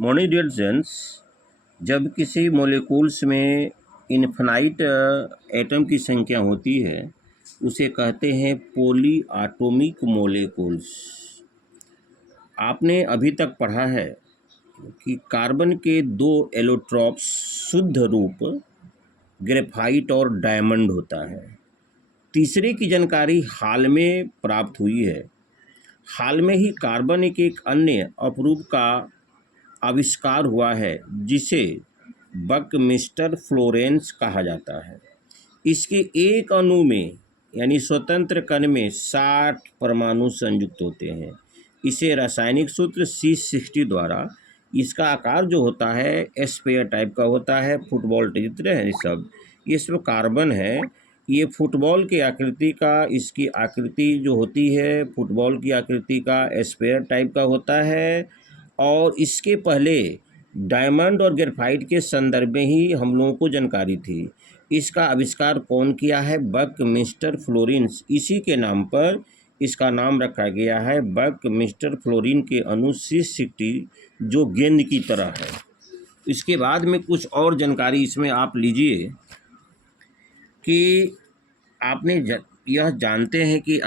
Morning dear students, जब किसी molecules में इनफाइनाइट एटम की संख्या होती है उसे कहते हैं पॉली एटॉमिक मॉलिक्यूल्स। आपने अभी तक पढ़ा है कि कार्बन के दो एलोट्रॉप्स शुद्ध रूप ग्रेफाइट और डायमंड होता है। तीसरे की जानकारी हाल में प्राप्त हुई है। हाल में ही कार्बन एक अन्य अपरूप का आविष्कार हुआ है जिसे बकमिस्टर फ्लोरेंस कहा जाता है। इसके एक अणु में यानी स्वतंत्र कण में 60 परमाणु संयुक्त होते हैं। इसे रासायनिक सूत्र C60 द्वारा इसका आकार जो होता है स्फीयर टाइप का होता है, फुटबॉल चित्र है सब। ये सब कार्बन है, ये फुटबॉल की आकृति का, इसकी आकृति जो होती है फुटबॉल की आकृति का स्फीयर टाइप का होता है। और इसके पहले डायमंड और ग्रेफाइट के संदर्भ में ही हम लोगों को जानकारी थी। इसका आविष्कार कौन किया है? Buckminster Florence. इसी के नाम पर इसका नाम रखा गया है, बकमिस्टर फ्लोरीन के अणु C60 जो गेंद की तरह है। इसके बाद में कुछ और जानकारी इसमें आप लीजिए कि आपने यह जानते हैं कि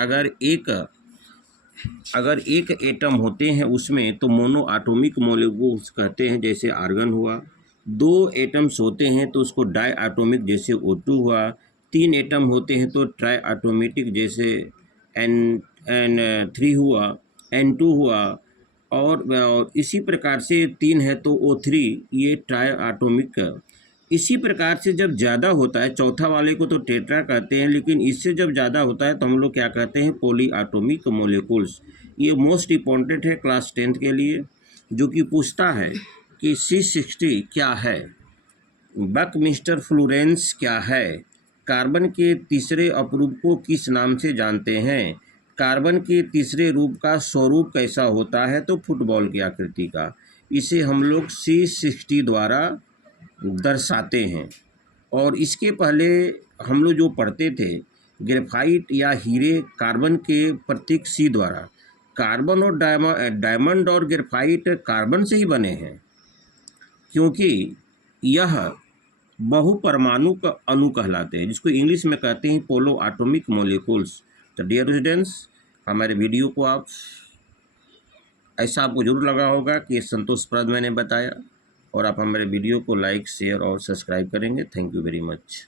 अगर एक एटम होते हैं उसमें तो मोनो एटॉमिक मॉलिक्यूल्स कहते हैं, जैसे आर्गन हुआ। दो एटम्स होते हैं तो उसको डाई एटॉमिक जैसे O2 हुआ। तीन एटम होते हैं तो ट्राई एटॉमेटिक जैसे N3 हुआ, N2 हुआ। और इसी प्रकार से तीन है तो O3, ये ट्राई एटॉमिक। इसी प्रकार से जब ज़्यादा होता है, चौथा वाले को तो टेट्रा कहते हैं, लेकिन इससे जब ज़्यादा होता है तो हम लोग क्या कहते हैं? Poly atomic molecules. ये मोस्ट इम्पॉर्टेंट है क्लास 10th के लिए, जो कि पूछता है कि C60 क्या है, बकमिस्टर फ्लोरेंस क्या है, कार्बन के तीसरे अपरूप को किस नाम से जानते हैं, कार्बन के तीसरे रूप का स्वरूप कैसा होता है, तो फुटबॉल की आकृति का। इसे हम लोग C60 द्वारा दर्शाते हैं। और इसके पहले हम लोग जो पढ़ते थे ग्रेफाइट या हीरे कार्बन के प्रतीक C द्वारा। कार्बन और डायमंड और ग्रेफाइट कार्बन से ही बने हैं, क्योंकि यह बहुपरमाणु का अणु कहलाते हैं, जिसको इंग्लिश में कहते हैं पोलो एटॉमिक मॉलिक्यूल्स। तो डियर स्टूडेंट्स, हमारे वीडियो को ऐसा आपको जरूर लगा होगा कि संतोषप्रद मैंने बताया, और आप हमारे वीडियो को लाइक, शेयर और सब्सक्राइब करेंगे। Thank you very much.